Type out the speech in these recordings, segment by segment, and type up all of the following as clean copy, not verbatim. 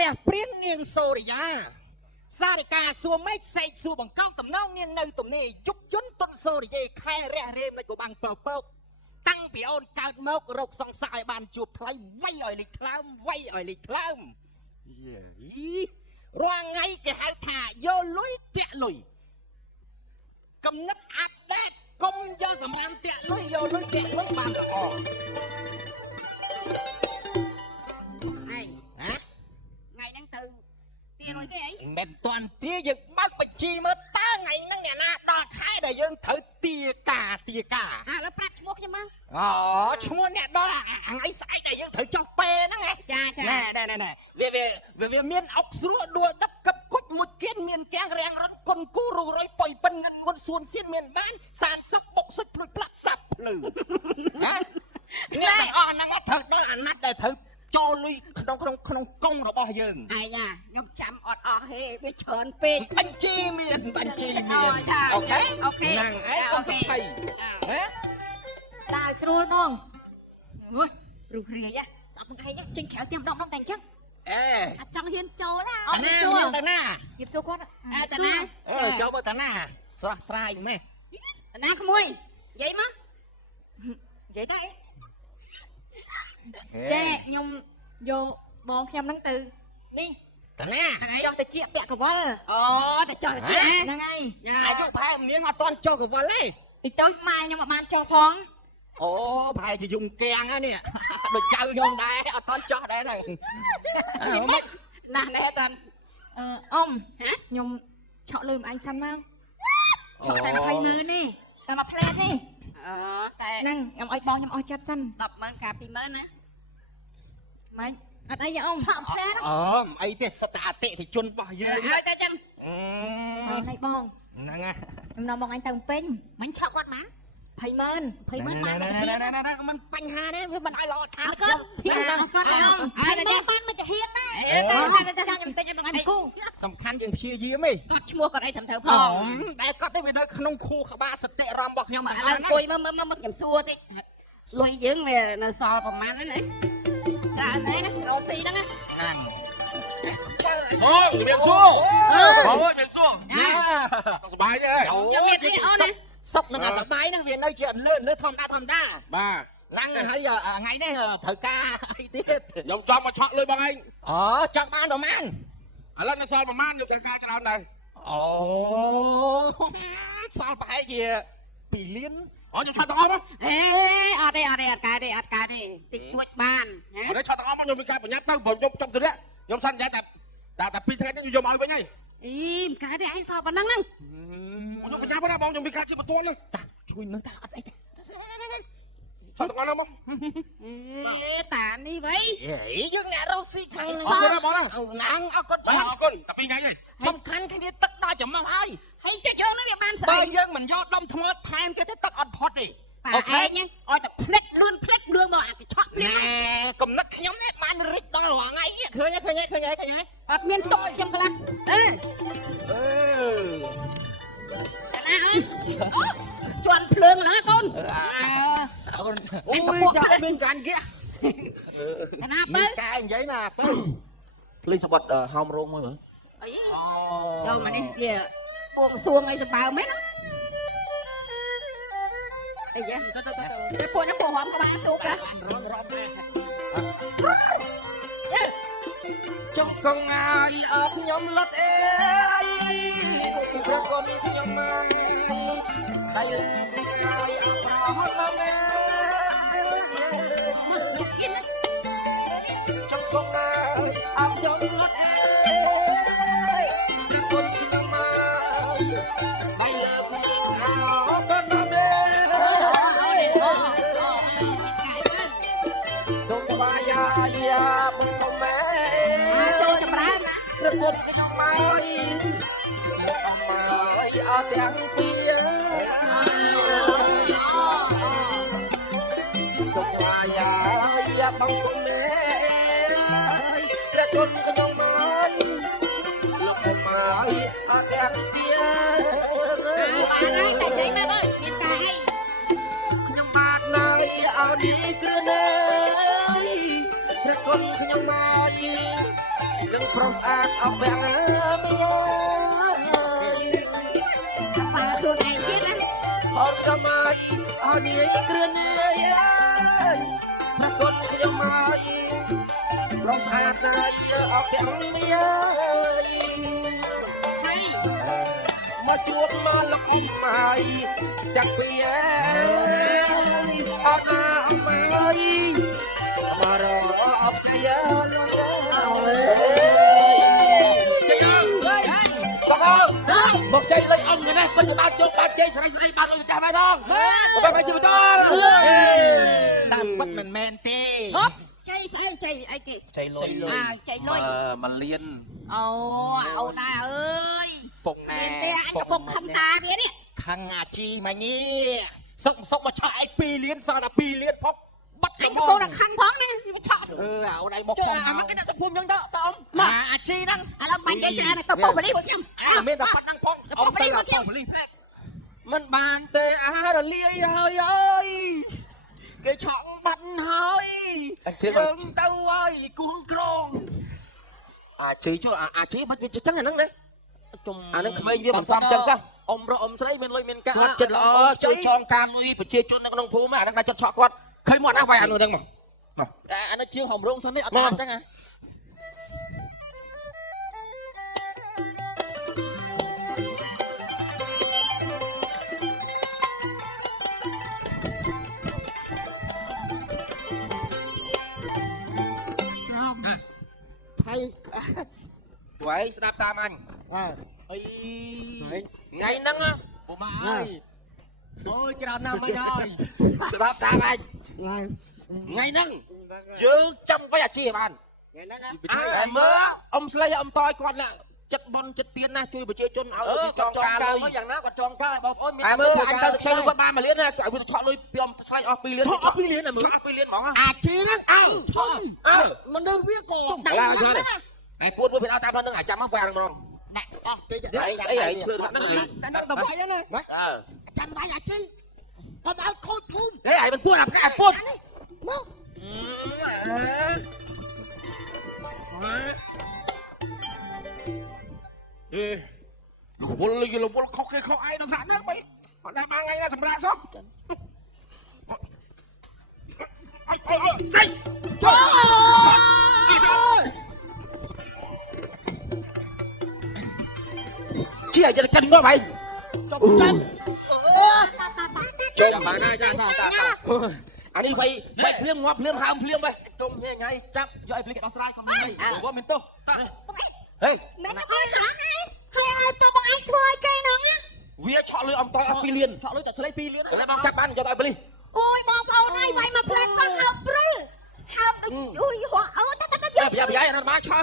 រះព្រៀងនាងសូរិយាសារិកាសួរមេឃសេកសួរបង្កងតំណងនាងនៅទំនេរយុបយន្តទុនសូរិយាខែរះរេមនៅក៏បាំងពពកតាំងពីអូនកើតមករកសង្សារឲ្យបានជួបថ្លៃវាយឲ្យលេចថ្លើមវាយឲ្យលេចថ្លើមរាល់ថ្ងៃគេហៅថាយកលុយតាក់លុយកំណត់អាប់ដេតកុំយកសម្រាប់តាក់លុយយកលុយតាក់លុយបានល្អឯងហ៎ថ្ងៃហ្នឹងទៅទាលុយទេអីមិនតាន់ទាយើងបើកបញ្ជីមើលតើថ្ងៃហ្នឹងអ្នកណាដល់ខែដែលយើងត្រូវទាការឥឡូវប្រាប់ឈ្មោះខ្ញុំមកអូឈ្មោះអ្នកដល់ថ្ងៃស្អែកដែលយើងត្រូវចុះពេលហ្នឹងហ៎ចាណែវាមានអុកស្រួលដួលដឹកកឹបគុជមួយគៀនមានកាំងរាំងរត់គុនគូររយប៉ុយប៉ិនងិនងុនសួនសៀនមានបានសាទសុកបុកសុចព្រួយផ្លាក់សាប់ភ្លឺហ៎អ្នកទាំងអស់ហ្នឹងត្រូវដល់អាណត្តិដែលត្រូវចូលលុយក្នុងកង់របស់យើងឯងខ្ញុំចាំអត់អស់ហេវាច្រើនពេកបញ្ជីមានអូខេហ្នឹងឯងកុំទៅភ័យហ៎ដើរស្រួលដងរុះរាយស្អប់នឹងឯងចេញក្រៅទៀមដងតែអញ្ចឹងអត់ចង់ហ៊ានចូលណាអត់សួរតាណាហៀបសួរគាត់តាណាចូលមើលតាណាស្រស់ស្រាយម៉េះតាណាក្មួយនិយាយមកនិយាយទៅចេខ្ញុំយកបងខ្ញុំហ្នឹងទៅនេះតាណាចង់ទៅជាពាក់កវលអូតែចង់ទៅជាហ្នឹងហើយអាយុប្រហែលនាងអត់ទាន់ចុះកវលទេតិចទៅម៉ែខ្ញុំអត់បានចុះផង អូប្រហែលជាយំកាំងហ្នឹងនេះដូចចៅខ្ញុំដែរអត់ទាន់ចុះដែរហ្នឹងណាស់ណែតាន់អ៊ំខ្ញុំឆក់លុយម្អញសិនមកឆក់តែ200000នេះតែមកផ្លែនេះតែហ្នឹងខ្ញុំឲ្យបងខ្ញុំអស់ចិត្តសិន100000កា20000ណាម៉េចអត់អីទេអ៊ំឆក់ផ្លែហ្នឹងអីទេសតអតិថិជនរបស់យើងហើយតែចឹងហើយបងហ្នឹងហ่ะខ្ញុំនាំបងអញទៅពេញមិញឆក់គាត់មក200000បានមិនបញ្ហាទេវាមិនឲ្យល្អខាងខ្ញុំហើយនេះបានមកចាហ៊ានណាតែចាំខ្ញុំតិចបងអញគូសំខាន់យើងព្យាយាមឯងគាត់ឈ្មោះគាត់អីត្រឹមត្រូវផងតែគាត់ទៅវានៅក្នុងខួរក្បាលសតិរមរបស់ខ្ញុំឥឡូវអង្គុយមកខ្ញុំសួរតិចលុយយើងវានៅសល់ប្រហែលហ្នឹងណាចាហ្នឹងរកស៊ីហ្នឹងណាអូមានសួរបងមានសួរសុខសប្បាយទេខ្ញុំមានអីអូនណាសុកនឹងអាសបាយហ្នឹងវានៅជាអត់លឿនលើធម្មតាបាទហ្នឹងហើយថ្ងៃនេះត្រូវការអីទៀតខ្ញុំចង់មកឆក់លុយបងឯងអូចង់បានប្រហែលឥឡូវនៅសល់ប្រហែលខ្ញុំចង់ការច្រើនដែរអូសល់ប្រហែលជា2លានអូខ្ញុំឆក់ទាំងអស់មកអត់ទេអត់កើតទេតិចទួចបានអត់ទេឆក់ទាំងអស់មកខ្ញុំមានការប្រញាប់ទៅព្រោះខ្ញុំចង់ទៅខ្ញុំសន្យាតែ2ថ្ងៃនេះខ្ញុំយកមកឲ្យវិញហើយមិនកើតទេឯងសល់ប៉ុណ្ណឹងហ្នឹងខ្ញុំប្រញាប់ណាបងខ្ញុំមានការជិះបន្ទាន់ហ្នឹងតាជួយនឹងតាអត់អីទេឆក់ទាំងអស់មកតានេះវ៉ៃយើងអ្នករស់ស៊ីខាងអរគុណបងណាងអរគុណអរគុណតែ2ថ្ងៃហើយសំខាន់គ្នាទឹកដល់ចំមកហើយចុះយកនោះវាបានស្អីបើយើងមិនយកដុំថ្មថែមទៀតទឹកអត់ផុតទេអូខេញឲ្យតែផ្លិចលឿនមកអាចឆក់ភ្លាមកំណត់ខ្ញុំនេះបានរិចដល់រាល់ថ្ងៃឃើញអត់មានទុកខ្ញុំខ្លះជន់ភ្លើងណាកូនអូយចាមានកានគេណាបើកាយនិយាយណាបើភ្លេចសបាត់ហោមរោងមួយមើលអីចូលមកនេះវាពួកសួងអីសម្បើមែនណាអីយ៉ាទៅពួកហ្នឹងពួកហមក្បាលទូកណារត់ទេចង់កងងាយអើខ្ញុំលត់អេប្រកបខ្ញុំមកតែងាយអប្រហត់ណាស់ចង់កងងាយអើខ្ញុំលត់អេប្រកបខ្ញុំមកតែលើកអើក៏ណាស់សូមបាយយាបងកុំម៉ែចូលចម្រើនប្រកបខ្ញុំមកអត់ទាំងពីសុខអាយាបងគុំមេប្រកបខ្ញុំមកលោកមកអត់ទាំងពីបានហើយតែនិយាយមកមានការអីខ្ញុំបាទណារីអោនេះគ្រឿនអើយប្រកបខ្ញុំមកនឹង ប្រុសស្អាតអស់ពាក់មីសាខ្លួនឯងទៀតណា អត់ក៏មកអស់នាយគ្រឿននាយប្រកូនខ្ញុំមកប្រុសស្អាតណាយអស់ពាក់មីមកជួបមកលំអមហើយចាក់ពីអត់ណាអមហើយមករអបជ័យមកជ័យលេងអមណាពិតបានជួបបានជ័យស្រីស្រីបានលុយចាស់បានដងបានជិះបន្តតាមពិតមិនមែនទេ ចៃស្អីចៃអីគេ ចៃលុយ ចៃលុយ 1លាន អូណាអើយ ពុកណែ ទេអញកំពុងខំតាវានេះ ខាងអាជីមកនេះសុកមកឆាយ2លានសល់តែ2លានផុកបាត់ អញកំពុងតែខំផងនេះវាឆក់ អឺអោដៃមកផងអាមកគេដាក់សភុំចឹងតអ៊ំអាជីហ្នឹង ឥឡូវបាញ់គេច្រើនទៅពុកបលីមកចាំ មានតែប៉ាត់ហ្នឹងផងអ៊ំទៅដល់បលីផែក មិនបានទេអារលាយហើយអើយគេឆក់បាត់ហើយយើងទៅហើយគួងក្រងអាចជួយអាចមិនវាចឹងអាហ្នឹងណាអាហ្នឹងក្មេងវាមិនសមចឹងសោះអ៊ំរកអ៊ំស្រីមានលុយមានកាក់ចិត្តល្អជួយចងការលុយប្រជាជននៅក្នុងភូមិអាហ្នឹងដាក់ចិត្តឆក់គាត់ឃើញមកណាវាយអានោះហ្នឹងមកអានេះជាងហមរងសិននេះអត់បានចឹងហ៎ហើយស្ដាប់តាមអញអីថ្ងៃហ្នឹងពុំអើយអូយច្រើនណាស់មិនហើយស្ដាប់តាមអញថ្ងៃហ្នឹងយើងចាំໄວអាជីពបានថ្ងៃហ្នឹងមើលអ៊ំស្លេអ៊ំតយគាត់ណាចិត្តបនចិត្តទៀនណាជួយប្រជាជនឲ្យចងការលុយយ៉ាងណាគាត់ចងការបងប្អូនមានមើលអញទៅស្លេគាត់បាន1លានណាឲ្យវាឆក់លុយពីអ៊ំស្លេអស់2លានឆក់2លានណាមើលឆក់2លានហ្មងអាជីណាមនុស្សវាក៏ដែរហើយពួតវាអត់តាមហ្នឹងអាចាំមកវាងហ្មងដាក់អស់តិចអីស្អីហើយឈើហ្នឹងហើយតែទៅបាយហ្នឹងចាំបាយអាជីកុំឲ្យខូចភូមិហេហើយមិនពួតអាពួតមកវល់យល់វល់ខុសគេខុសឯងនៅស្រាក់ហ្នឹងបីអត់ដែរបានថ្ងៃណាសម្រាប់សោះអីស្អីជាយកកិនមកហើយចុះចាញ់ចុះបានណាចាអានេះបីភ្លាមងាប់ភ្លាមហើមភ្លាមបីទុំហេងហើយចាប់យកឲ្យភ្លេចដោះស្រាយកុំហីព្រោះមានទោសហេមិនអើចាំហើយឲ្យទៅបងឯងធ្វើឲ្យគេហ្នឹងវាឆក់លុយអំតយអស់2លានឆក់លុយតែស្រី2លានហើយបងចាប់បានយកឲ្យប៉លីសអូយបងប្អូនហើយវាយមកផ្លែសោះហើបព្រិលហើបអូយហោអូតតយកយ៉ាអានោះមកឆោ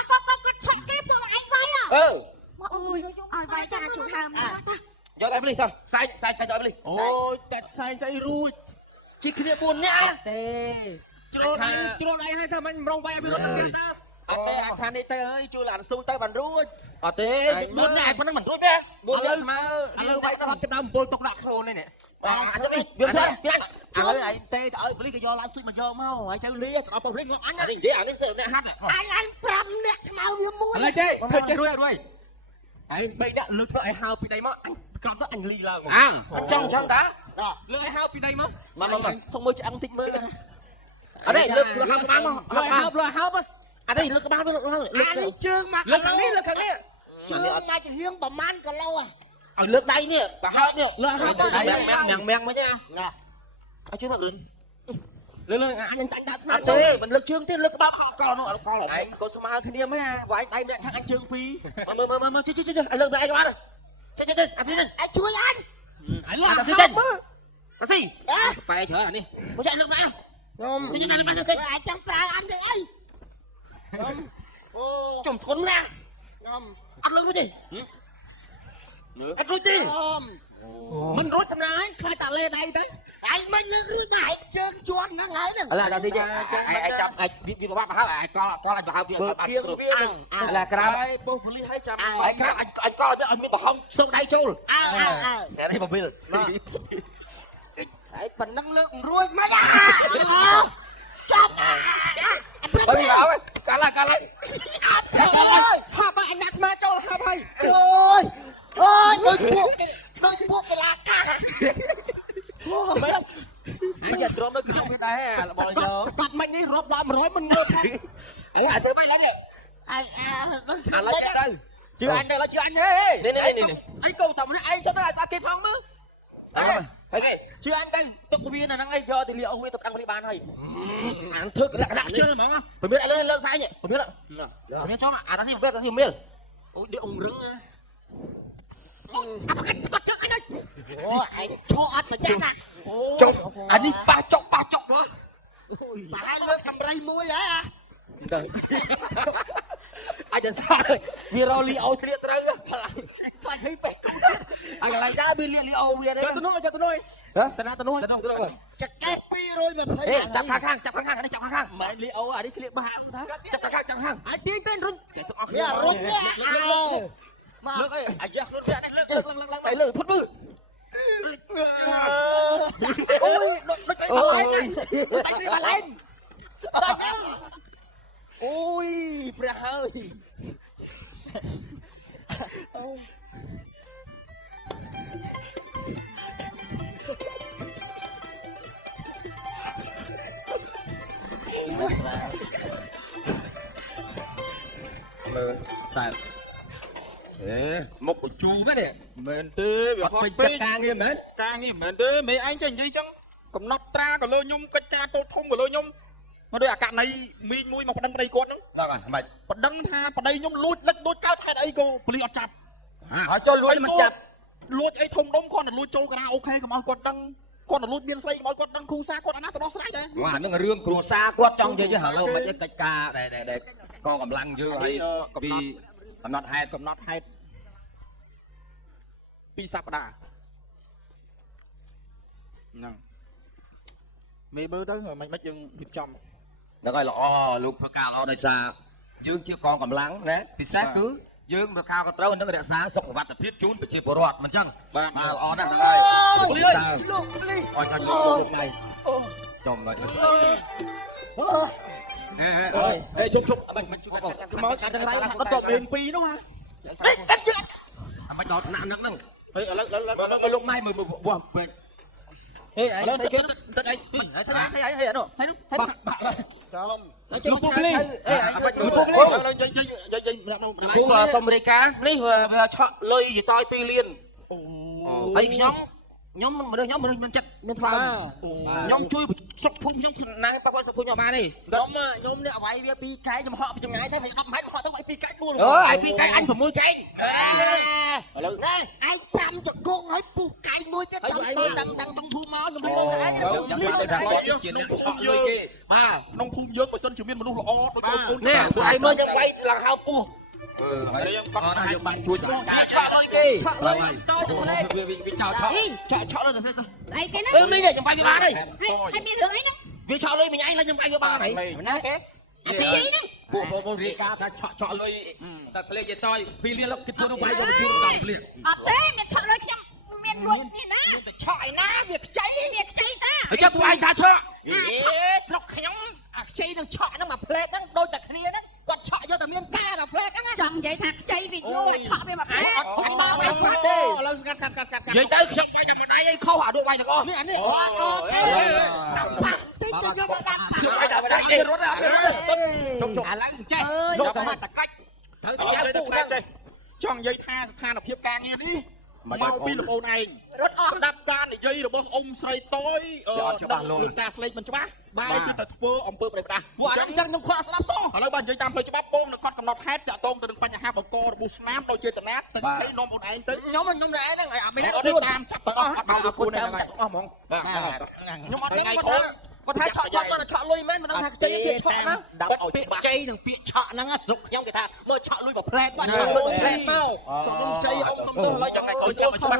គាត់ឆក់គេព្រោះឯងវាយអូយឲ្យវាយចាជួហើមយកឲ្យប៉លីសទៅសាយយកឲ្យប៉លីសអូយតែសាយរួចជីគ្នា4នាក់ទេជ្រុលឯងឲ្យថាមិនរងវាយឲ្យវារត់ទៅទៅអត់ទេអាខាងនេះទៅអើយជួយឡានស្ទូលទៅបានរួចអត់ទេ4នាក់ឯងប៉ុណ្ណឹងមិនរួចទេ4នាក់ស្មើឥឡូវវាយស្បចាប់ដើម7តុកដាក់ខ្លួននេះបាទអញ្ចឹងវាធ្វើពីអញឥឡូវឯងទេទៅឲ្យប៉ូលីសក៏យកឡានជួយមកយកមកហើយទៅលាទៅដល់ប៉ូលីសងក់អញនិយាយអានេះអ្នកហាត់អញ5នាក់ស្មើវាមួយឥឡូវទេធ្វើចេះរួចអត់រួចឯង3នាក់លើកធ្វើឲ្យហើពីដៃមកអញក្រំទៅអញលីឡើងអញ្ចឹងតាលើកឲ្យហើពីដៃមកសុំមើលឆ្អឹងតិចមើលអត់ទេលើកហើក្បាលមកហើបអត់ទេលើកក្បាលលើកអានេះជើងមកលើកខាងនេះលើកខាងនេះជើងមកជាហៀងប្រមាណគីឡូឲ្យលើកដៃនេះប្រហើបនេះលើកហើបដៃមាំងវិញណាឲ្យជួយមកលឿនលើកអញចាញ់ដាក់ស្មាទេមិនលើកជើងទេលើកក្បាលខកកនោះកលឯងកូនស្មើគ្នាមែនវាយដៃម្នាក់ខាងអញជើង2មើលជិះឲ្យលើកដៃក្បាលចេះអត់ទេអញជួយអញឲ្យលើកអត់ទេចេះអស៊ីបែរច្រើនអានេះមកចាក់លើកមកខ្ញុំចេះតែមកទេអាចចាំប្រើអញទេអីចំធន់ណាខ្ញុំអត់លើករួចទេអត់រួចទេមិនរួចសំណាញ់ខ្លាចតាលេដៃទៅឯងមិនលើករួចមកឯងជើងជន់ហ្នឹងហើយហ្នឹងឥឡូវដល់ស៊ីចេះឯងចាំឯងវាបបាក់មកហើយឯងកលឲ្យប្រហើបវាបាត់គ្រឿងវាឥឡូវក្រៅឲ្យពុះប៉ូលីសឲ្យចាំឯងក្រៅអញកលឲ្យមានប្រហោងស្ទងដៃចូលតែនេះមកវិលឯងប៉ុណ្ណឹងលើករួចមកចាប់បើវាអើកាល ai thưa bay lên đi ai lấy chết đây chưa anh đây là chưa anh ê nè anh cầu tổng này anh cho nó lại ra kịp không nữa thấy kì chưa anh đây tập viên là năng ngay giờ thì liệu ông viên tập đăng đi bàn hay ăn thức cái lại chưa mà phải biết anh lên sai nhỉ phải biết ạ phải biết cho mà ta xin biết ta xin biết ôi điệu ông rứng anh cho ăn mà chết à chọc anh đi ba chọc đó bà hai lượt cầm ray môi á anhจะsao vì rồi li ô sẽ tới lại thấy bẹt anh lại ra bên li ô về đấy cho tôi nói hả tôi nói chặt cái pi rồi mà thấy chặt khang anh chặt khang mày li ô à đi sẽ ba chặt khang anh tiên tên rung chạy tôi ya rung ya mà lướt ấy anh ra lướt phải lướt phút bự ôi nó đánh đi mà lên ôi bra ơi sao một của chú cái này mình tê việc mình chặt càng nghe mến càng nghe mình tê mấy anh chẳng gì chẳng cầm nắp tra còn lơ nhung cách tra tôi thông còn lơ nhung mà đây à cạn này mi nuôi mà đăng đây con ra rồi mày đăng tha đây nhung lôi lách lôi cao thay đây cô beli ọt chặt họ cho lôi mà chặt lôi ấy thông đống con là lôi châu cái nào ok không mà con đăng con là lôi biên xây mà con đăng khu xa con ăn nó đó sai đấy ngoài nó là riêng cua xa quát trong chơi chứ hả luôn mà cái cách ca để con cầm lăng chưa hay vì cầm nọt hai pi sạp đà nè mày bơ đó rồi mày dừng hiệp trong nó gọi là lúc phá cao ở đây xa dương chưa con cầm lăng nè thì sát cứ dương được cao cái trâu nó để sáng sọc vặt tiếp chún bị chia bờ rọt mình chăng mà ở đây coi thằng lúc này chồng vậy ê chụp mình chụp mới cả thằng này nó còn bền pi đúng không cắt chưa mình đọt nặng nặng nó lúc mai mình buồn ê ấy thấy cái tận ấy thấy nó thấy không chụp đi cũng là sông America lấy chọn lời gì toi pi liền ấy nhóm mình chặt mình làm nhóm chui sọc phun nhóm năng tao coi sọc phun nhỏ ma đi nhóm này vậy đi pi cái nhưng mà họ trong ngày thế phải đập máy họต้องไปpi cái luôn ai pi cái anh phải mua cái nè ai làm cho con ấy pu cái mua cái đang trong thu máu trong thu máu nông phun dớt mà sân trường miên mà nông lọ nè ai mớiยังquay là hao pu con này dùng bằng chuối chọn rồi kì chọn lên rồi ai cái nó mình để dùng bay với ba đây ai biết được ấy đó vì chọn lên mình anh là dùng bay với ba này cái gì đó bộ Rica ta chọn lên ta lấy cái toi phi liên lộc cái thua nó bay vào chui đồng liền thế mình chọn lời chăm miền luôn nè na chọi na việc cháy ta chắc của anh ta chưa sọc khéo cháy được chọi nó mà plate nó đôi tật kia đó còn chọi cho tầm miên ca là plate đó chọn vậy thật chay vì vô chọn về mà vậy tới chọn bay nằm ở đây khâu hả độ bay được không mấy anh đi chưa bay nằm ở đây rốt ra chọn lăng chay nó có mặt cách thử chọn dây tha là phiếp ca nghe đi mau pin lục này rất đập can để dây được ông xoay tối được ta sleep mình cho bác ba khi ta thua ông bơm này ta bộ anh chẳng trong khoa sắp xô ở đây bạn dây tam hơi cho bác bông là con cầm nọt hết chợ tôm từ đường bánh hai bờ co bù snap đôi chơi tận nát thấy nôm một anh tới nhóm mình nhóm rẽ này à mấy ở đây tam chặt bao được cô này mong nhưng mà nếu có thấy chọn mà là chọn lui mấy mà nó chơi biệt chọn á đập ở biệt chay đừng biệt chọn nó dục nhau người ta mới chọn lui vào plate bạn chọn lui plate đâu chọn lui chay ông trong tôi lấy cho ngày coi cho bác